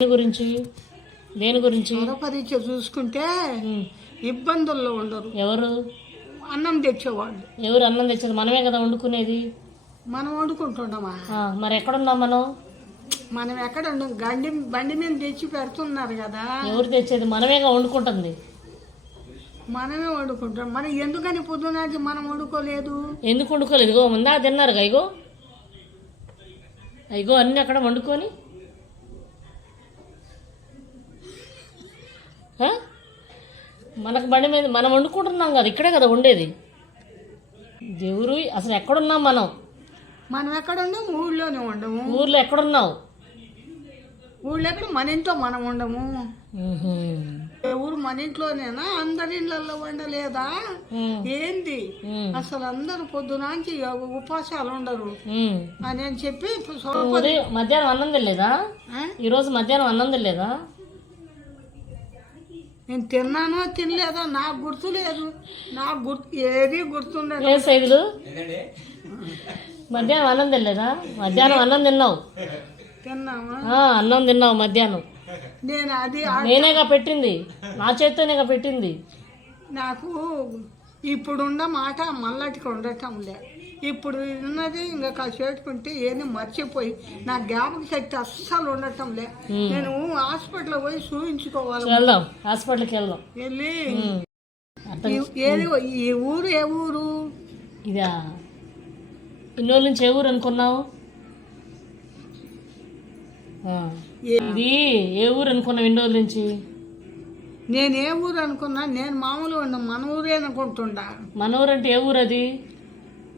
దేని గురించి దేని గురించి పరీక్ష చూసుకుంటే ఇబ్బందుల్లో ఉండరు. ఎవరు అన్నం తెచ్చేవాళ్ళు? ఎవరు అన్నం తెచ్చేది? మనమే కదా వండుకునేది. మనం వండుకుంటున్నామా? మరి ఎక్కడున్నాం మనం? మనం ఎక్కడ బండి మీద తెచ్చి పెడుతున్నారు కదా. ఎవరు తెచ్చేది? మనమేగా వండుకుంటుంది. మనమే వండుకుంటాం. మనం ఎందుకని పొద్దునాటి మనం వండుకోలేదు? ఎందుకు వండుకోలేదు? ఇగో ముందా తిన్నారు. ఇగో ఇగో అన్నీ అక్కడ వండుకొని మనకు బండి మీద మనం వండుకుంటున్నాం కదా. ఇక్కడే కదా ఉండేది. దేవుడు అసలు ఎక్కడున్నాం మనం? మనం ఎక్కడ ఉన్నాం? ఊళ్ళోనే ఉండము. ఊర్లో ఎక్కడున్నావు? ఊళ్ళో ఎక్కడ? మన ఇంట్లో మనం ఉండము. ఊరు మన ఇంట్లోనేనా? అందరి ఇళ్ళల్లో వండలేదా ఏంది? అసలు అందరు పొద్దునాంచి ఉపాసాలు ఉండరు అని చెప్పి మధ్యాహ్నం అన్నం తినలేదా? ఈరోజు మధ్యాహ్నం అన్నం తినలేదా? నేను తిన్నానో తినలేదో నాకు గుర్తు లేదు. నాకు ఏది గుర్తుండదు. సైదులు మధ్యాహ్నం అన్నం తినలేదా? మధ్యాహ్నం అన్నం తిన్నావు. తిన్నావా? అన్నం తిన్నావు మధ్యాహ్నం. నేను అది నేనేగా పెట్టింది, నా చేత్తోనేగా పెట్టింది. నాకు ఇప్పుడున్న మాట మళ్ళటికి ఉండటం లే. ఇప్పుడు ఉన్నది ఇంకా కాసేపుకుంటే ఏది మర్చిపోయి నా జ్ఞాపక శక్తి అస్సలు ఉండటం లే. నేను హాస్పిటల్ పోయి చూపించుకోవాలి. వెళ్దాం, హాస్పిటల్కి వెళ్దాం. వెళ్ళి ఏది ఈ ఊరు ఏ ఊరు? ఇదా ఇన్ని రోజుల నుంచి ఏ ఊరు అనుకున్నావు? ఇది ఏ ఊరు అనుకున్నావు ఇన్ని రోజుల నుంచి? నేను ఏ ఊరు అనుకున్నా? నేను మామూలుగా ఉన్నా మన ఊరే అనుకుంటుండా. మన ఊరు అంటే ఏ ఊరు అది?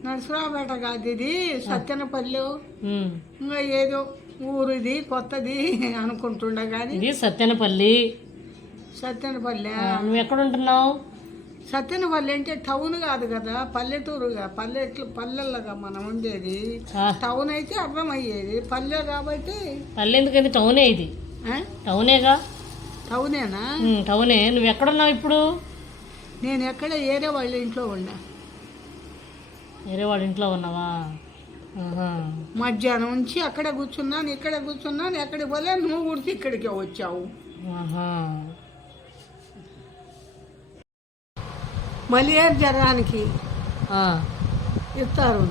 నరసరావుపేట కాదు, ఇది సత్యనపల్లి. ఇంకా ఏదో ఊరు ఇది కొత్తది అనుకుంటుండా కానీ ఇది సత్యనపల్లి. సత్యనపల్లి. నువ్వు ఎక్కడ ఉంటున్నావు? సత్యనపల్లి అంటే టౌన్ కాదు కదా, పల్లెటూరుగా. పల్లెల్లోగా మనం ఉండేది. టౌన్ అయితే అర్థమయ్యేది, పల్లె కాబట్టి. పల్లె ఎందుకైతే టౌనే. ఇది టౌనేగా. టౌనేనా? టౌనే. నువ్వు ఎక్కడున్నావు ఇప్పుడు? నేను ఎక్కడ ఏరే వాళ్ళ ఇంట్లో ఉన్నా. వేరే వాళ్ళ ఇంట్లో ఉన్నావా? మధ్యాహ్నం నుంచి అక్కడే కూర్చున్నాను, ఇక్కడే కూర్చున్నాను. ఎక్కడికి పోలే, నువ్వు గుర్తు ఇక్కడికే వచ్చావు. మలేరియా జ్వరానికి ఇస్తారు,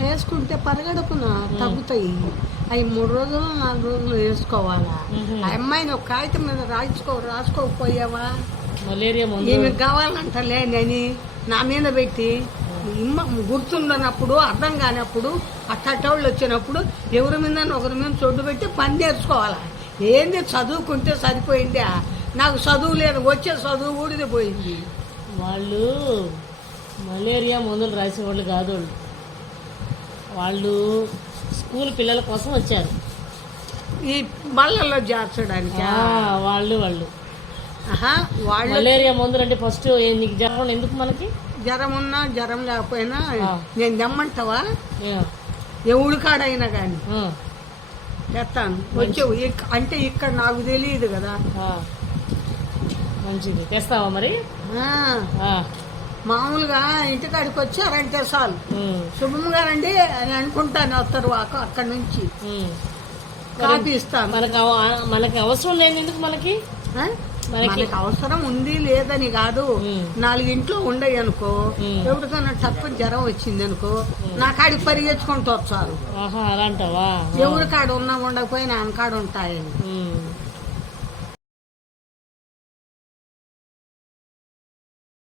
వేసుకుంటే పరిగెడుకున తగ్గుతాయి. అవి 3 రోజులు 4 రోజులు వేసుకోవాలా. ఆ అమ్మాయిని ఒక కాగితం మీద రాసుకోకపోయావా? మలేరియా ఈమెకు కావాలంటలే అని నా మీద పెట్టి గుర్తుండనప్పుడు, అర్థం కానప్పుడు, అట్టోళ్ళు వచ్చినప్పుడు ఎవరి మీద ఒకరి మీద చొడ్డు పెట్టి పని నేర్చుకోవాలా. ఏంది చదువుకుంటే సరిపోయిందా? నాకు చదువు లేదు, వచ్చే చదువు ఊడిది పోయింది. వాళ్ళు మలేరియా మందులు రాసేవాళ్ళు కాదు. వాళ్ళు స్కూల్ పిల్లల కోసం వచ్చారు, ఈ బళ్ళల్లో చేర్చడానికి. వాళ్ళు మలేరియా మందులు అంటే ఫస్ట్ నీకు జ్వరం ఎందుకు? మనకి జ్వరం ఉన్నా జ్వరం లేకపోయినా నేను తెమ్మంటావా? ఎవడు కాడైనా కానీ తెస్తాను. వచ్చేవు అంటే ఇక్కడ నాకు తెలియదు కదా. మంచిది, తెస్తావా మరి? మామూలుగా ఇంటికాడికి వచ్చారంటే చాలు, శుభం గారండి అని అనుకుంటాను. వస్తారు అక్కడి నుంచి కాపీ ఇస్తాను. మనకి అవసరం లేదు ఎందుకు? మనకి అవసరం ఉంది లేదని కాదు. 4 ఇంట్లో ఉండయి అనుకో, ఎవరికైనా తక్కువ జ్వరం వచ్చింది అనుకో, నా కాడికి పరిగెత్తుకుంటూ వచ్చారు. అలాంటివా? ఎవరి కాడ ఉన్నా ఉండకపోయినా ఆమె కాడ ఉంటాయని.